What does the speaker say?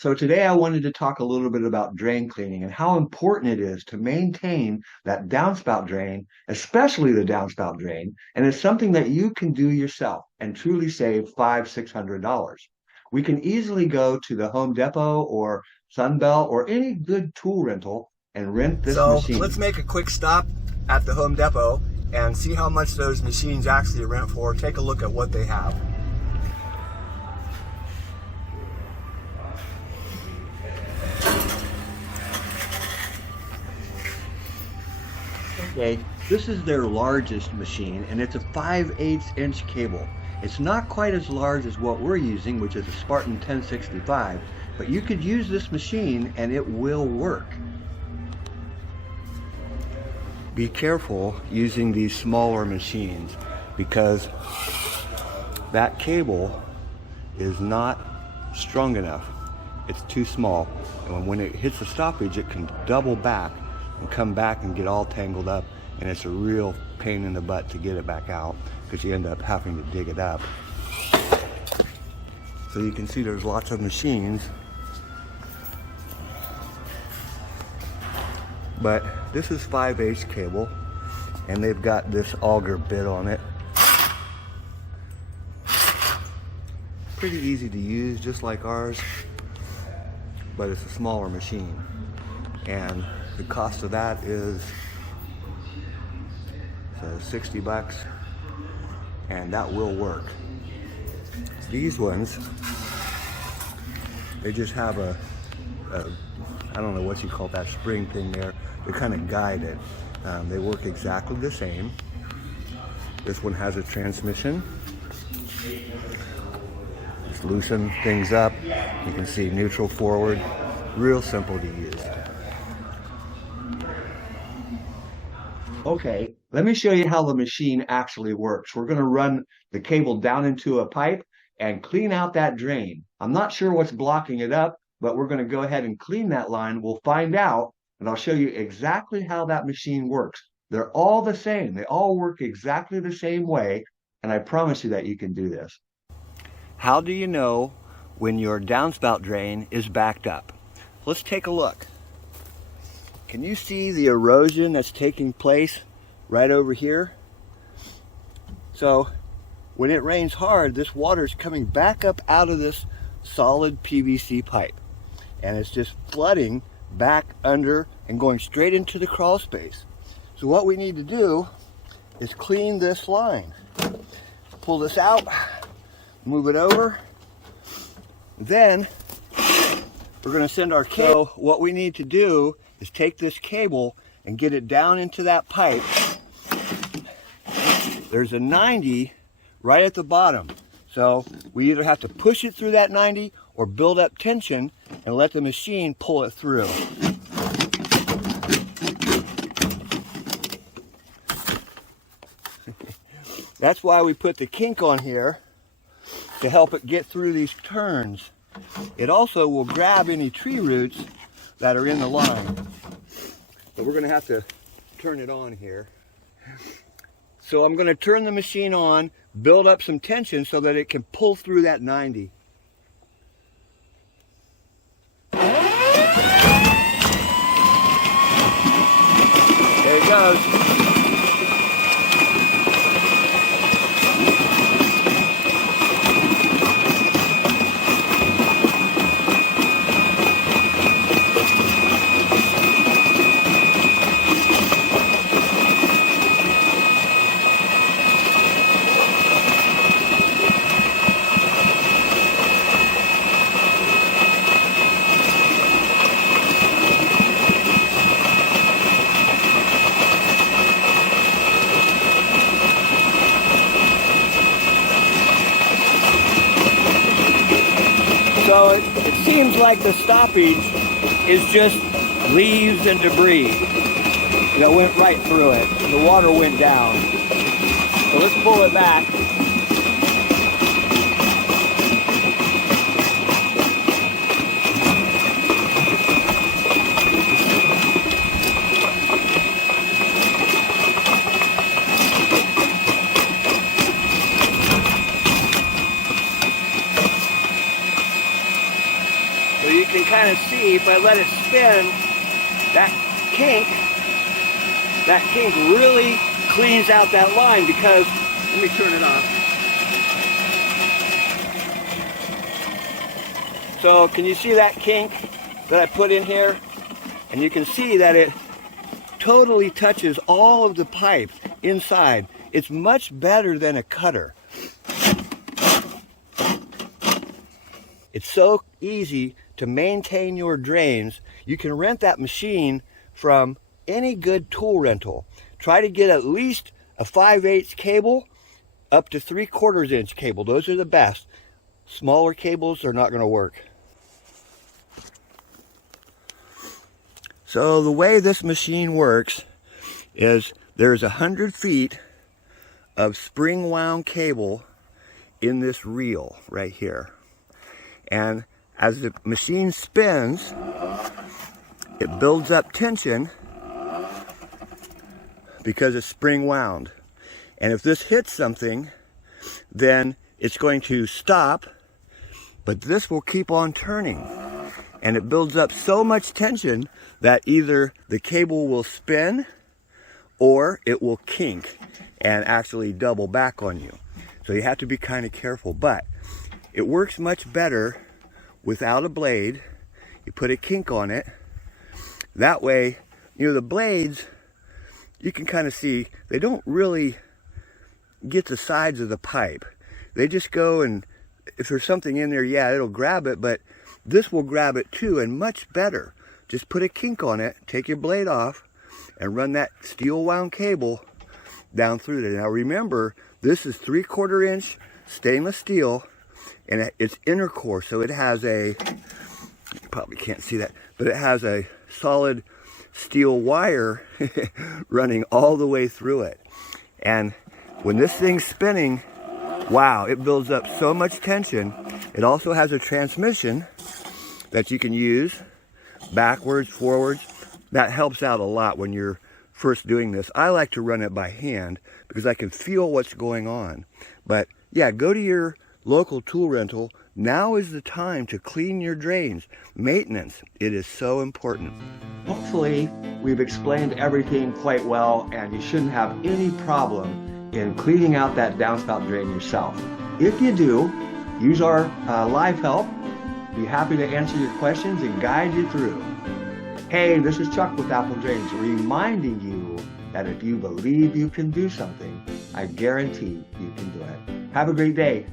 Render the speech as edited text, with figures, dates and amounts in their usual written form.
So today I wanted to talk a little bit about drain cleaning and how important it is to maintain that downspout drain, especially the downspout drain. And it's something that you can do yourself and truly save $500–600. We can easily go to the Home Depot or Sunbelt or any good tool rental and rent this So machine. let's make a quick stop at the Home Depot and see how much those machines actually rent for. Take a look at what they have. Okay, this is their largest machine and it's a 5/8" cable. It's not quite as large as what we're using, which is a Spartan 1065, but you could use this machine and it will work. Be careful using these smaller machines because that cable is not strong enough. It's too small, and when it hits the stoppage it can double back and come back and get all tangled up, and it's a real pain in the butt to get it back out because you end up having to dig it up. So you can see there's lots of machines, but this is 5/8 cable and they've got this auger bit on it. Pretty easy to use, just like ours, but it's a smaller machine, and the cost of that is $60, and that will work. These ones, they just have a I don't know what you call that spring thing there to kind of guide it. They work exactly the same. This one has a transmission. Just loosen things up. You can see neutral, forward. Real simple to use. Okay, let me show you how the machine actually works. We're going to run the cable down into a pipe and clean out that drain. I'm not sure what's blocking it up, but we're going to go ahead and clean that line. We'll find out, and I'll show you exactly how that machine works. They're all the same. They all work exactly the same way, and I promise you that you can do this. How do you know when your downspout drain is backed up? Let's take a look. Can you see the erosion that's taking place right over here? So when it rains hard, this water is coming back up out of this solid PVC pipe, and it's just flooding back under and going straight into the crawl space. So what we need to do is clean this line. Pull this out, move it over, then we're going to send our cable. So what we need to do is take this cable and get it down into that pipe. There's a 90 right at the bottom. So we either have to push it through that 90 or build up tension and let the machine pull it through. That's why we put the kink on here, to help it get through these turns. It also will grab any tree roots that are in the line. But we're going to have to turn it on here. So I'm going to turn the machine on, build up some tension so that it can pull through that 90. There it goes. So it seems like the stoppage is just leaves and debris that went right through it. The water went down. So let's pull it back. you can kind of see, if I let it spin, that kink really cleans out that line, because, let me turn it off. So can you see that kink that I put in here? And you can see that it totally touches all of the pipes inside. It's much better than a cutter. It's so easy to maintain your drains. You can rent that machine from any good tool rental. Try to get at least a 5/8 cable up to 3/4 inch cable. Those are the best. Smaller cables are not going to work. So the way this machine works is there's 100 feet of spring wound cable in this reel right here. And as the machine spins, it builds up tension because it's spring wound. And if this hits something, then it's going to stop, but this will keep on turning. And it builds up so much tension that either the cable will spin or it will kink and actually double back on you. So you have to be kind of careful, but it works much better without a blade. You put a kink on it. That way, you know, the blades, you can kind of see, they don't really get the sides of the pipe. They just go, and if there's something in there, yeah, it'll grab it, but this will grab it too, and much better. Just put a kink on it, take your blade off, and run that steel wound cable down through there. Now remember, this is 3/4 inch stainless steel, and it's inner core, so it has a, you probably can't see that, but it has a solid steel wire running all the way through it. And when this thing's spinning, wow, it builds up so much tension. It also has a transmission that you can use backwards, forwards. That helps out a lot when you're first doing this. I like to run it by hand because I can feel what's going on. But yeah, go to your local tool rental. Now is the time to clean your drains. Maintenance, it is so important. Hopefully, we've explained everything quite well, and you shouldn't have any problem in cleaning out that downspout drain yourself. If you do, use our live help. Be happy to answer your questions and guide you through. Hey, this is Chuck with Apple Drains, reminding you that if you believe you can do something, I guarantee you can do it. Have a great day.